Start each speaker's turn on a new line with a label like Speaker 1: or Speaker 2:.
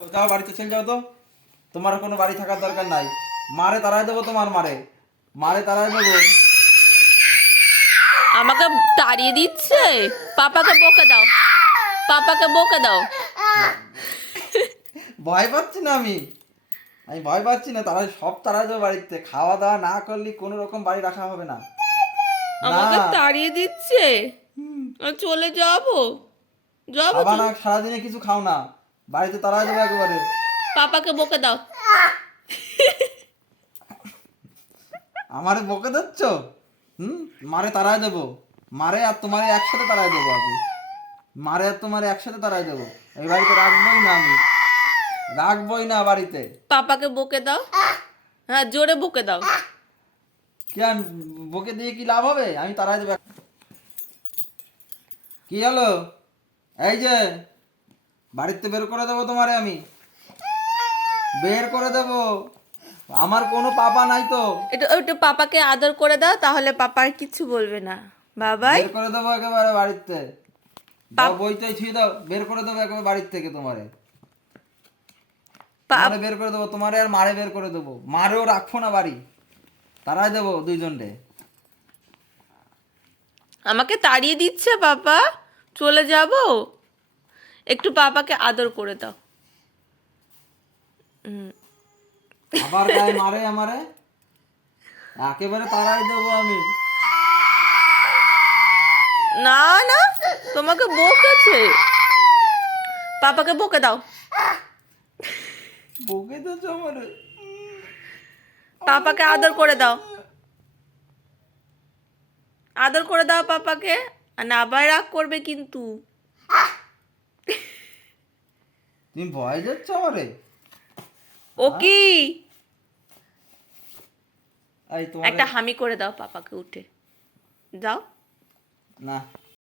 Speaker 1: যাও বাড়িতে চলে যাও তো। তোমার কোনো বাড়ি থাকার দরকার নাই। মারে তারাই দেবো তোমার মারে। মারে তারাই দেবো।
Speaker 2: আমাকে তাড়িয়ে দিচ্ছে? পাপাকে বকে দাও। পাপাকে বকে দাও।
Speaker 1: ভয় পাচ্ছি না আমি। আমি ভয় পাচ্ছি না তারা সব তারাই দেবো বাড়িতে। খাওয়া দাওয়া না করলে কোনো রকম বাড়ি রাখা হবে না।
Speaker 2: আমাকে তাড়িয়ে দিচ্ছে? চলে যাব। যাব
Speaker 1: না সারাদিনে কিছু খাও না। বাড়িতে তারা দেবো একেবারে।
Speaker 2: পাপাকে বকে দাও।
Speaker 1: আমারে বকে দিচ্ছ? হুম? মারে তারাই দেবো। মারে আর তোমারে একসাথে তারাই দেবো আমি মারে আর তোমারে একসাথে তারাই দেবো। এই বাড়িতে রাখবোই না আমি। রাখবোই না বাড়িতে।
Speaker 2: পাপাকে বকে দাও। হ্যাঁ জোরে বকে দাও।
Speaker 1: কেন বকে দিয়ে কি লাভ হবে? আমি তারাই দেবো। কি হলো? এই যে বাড়িতে বের করে দেবো তোমারে আমি। বের করে দেবো। আমার কোনো পাপা নাই তো।
Speaker 2: একটু একটু পাপাকে আদর করে দাও তাহলে পাপা আর কিছু বলবে না। বাবাই।
Speaker 1: বের করে দেবো একেবারে বাড়িতে। দাও বইতে ছুঁয়ে দাও। বের করে দেবো একেবারে বাড়ির থেকে তোমারে। তোমারে বের করে দেবো তোমারে আর মারে বের করে দেবো। মারেও রাখব না বাড়ি। তারাই দেবো দুইজনরে
Speaker 2: আমাকে তাড়িয়ে দিচ্ছে পাপা। চলে যাব? একটু পাপাকে আদর করে দাও।
Speaker 1: আবার গায়ে মারে আমারে? একেবারে তারাই দেবো আমি।
Speaker 2: না না তোমাকে বকেছে। পাপাকে বকে দাও।
Speaker 1: বকে দিচ্ছ আমারে?
Speaker 2: পাপাকে আদর করে দাও। আদর করে দাও পাপাকে। আর না আবার রাগ করবে কিন্তু।
Speaker 1: তুমি ভয় যাচ্ছ আমারে?
Speaker 2: ও কি? একটা হামি করে দাও পাপাকে উঠে। যাও।
Speaker 1: না।